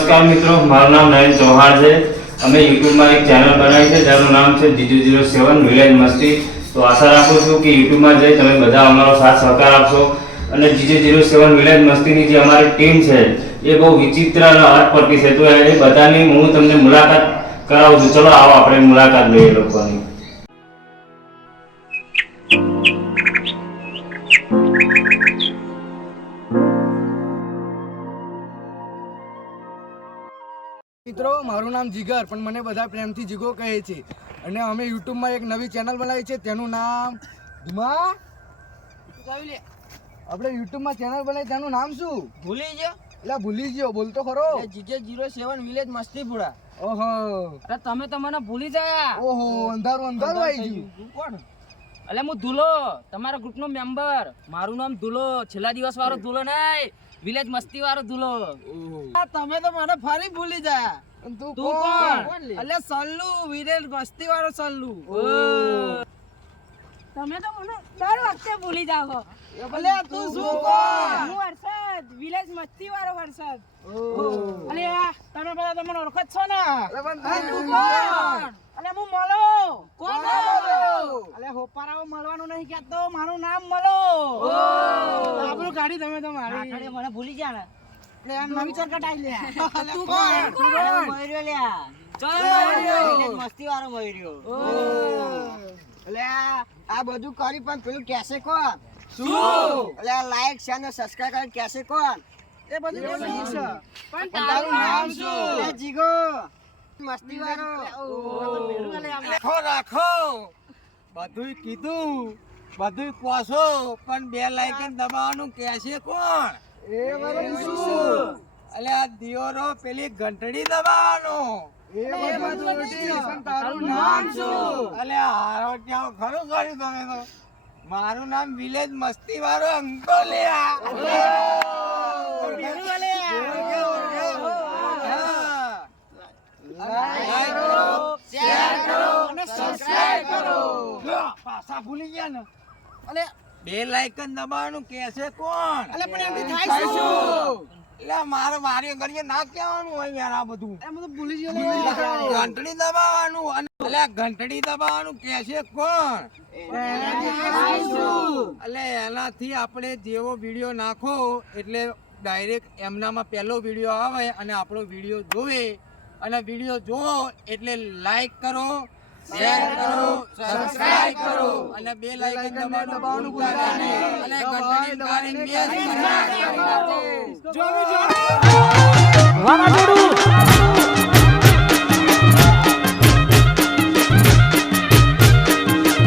નમસ્કાર મિત્રો, મારું નામ નયન ચૌહાણ છે. અમે યુટ્યુબમાં એક ચેનલ બનાવી છે જેનું નામ છે GG07 વિલેજ મસ્તી. તો આશા રાખું છું કે યુટ્યુબમાં જઈ તમે બધા અમારો સાથ સહકાર આપશો. અને GG07 વિલેજ મસ્તીની જે અમારી ટીમ છે એ બહુ વિચિત્ર અને અટપટી છે. તો એ બધાની હું તમને મુલાકાત કરાવું છું. ચલો આવો આપણે મુલાકાત લઈએ લોકોની. મિત્રો, મારું નામ જીગર, પણ મને બધા પ્રેમથી જીગો કહે છે. અને અમે યુટ્યુબમાં એક નવી ચેનલ બનાવી છે, તેનું નામ આપણે યુટ્યુબમાં ચેનલ બનાવી તેનું નામ શું ભૂલી ગયો? એટલે ભૂલી ગયો, બોલતો ખરો. GG07 village મસ્તીપુરા. ઓહો, અરે તમે તો મને ભૂલી ગયા. ઓહો, અંધારું અંધારું આવી ગયું. તું કોણ? એટલે હું ધુલો, તમારા ગ્રુપનો મેમ્બર. મારું નામ ધુલો, છેલ્લા દિવસ વાળો ધુલો નહીં, વિલેજ મસ્તી વાળો ધુલો. તમે તો મને ફરી ભૂલી ગયા. તું કોણ? એટલે સલ્લુ, વિલેજ મસ્તી વાળો સલ્લુ. તમે તો મને દર વખતે ભૂલી જાવ. એટલે તું શું કોણ? હું હર્ષદ, વિલેજ મસ્તી વાળો હર્ષદ. અલે તમે બધા તમને ઓળખો જ છો ને? તું કોણ? અલે હું મલો. કોણ મલો? અલે હોપારાઓ મળવાનું નહીં કહેતો, મારું નામ મલો. આપણું ગાડી તમે તો મારી. મને ભૂલી ગયા ને. એટલે આ નવી ચરકટ આવી લે. તું કોણ? મયુર્યો લ્યા. વિલેજ મસ્તી વાળો મયુર્યો. એટલે આ બધું કરી પણ પેલું કેસે કોણ? શું? એટલે લાઈક શેર ને સબસ્ક્રાઇબ કરી કેસે કોણ? એ બધું કેવું છે? પણ તારું નામ શું? એટલે જીગો મસ્તી વાળો. રાખો રાખો, બધું કીધું, બધું પોસો, પણ બે લાઈકન દબાવવાનું કેશે કોણ? એ બધું શું? એટલે આ દિયોરો પેલી ઘંટડી દબાવવાનું. એ બધું પણ તારું નામ શું? એટલે હારો ત્યાં ખરું કર્યું તમે તો. મારું નામ વિલેજ મસ્તી વાળો અંકોલિયા. પાછા ભૂલી ગયા ને. અલે બે લાઈકન દબાવવાનું કેશે કોણ? અલે પણ એમથી થાય શું? એટલે મારી ઘડીએ ના કહેવાનું હોય યાર આ બધું. એમ તો ભૂલી ગયો ને. ઘંટડી દબાવવાનું અને એટલે ઘંટડી દબાવવાનું કેશે કોણ? એટલે એનાથી આપણે જેવો વિડીયો નાખો એટલે ડાયરેક્ટ એમનામાં પહેલો વિડીયો આવે અને આપણો વિડીયો જોવે, અને વિડીયો જોવો એટલે લાઈક કરો, શેર કરો, સબસ્ક્રાઇબ કરો અને બે લાઈકન દબાવવાનું ભૂલતા નહીં. અને ઘંટડી દબાવીને બે વાના જોડું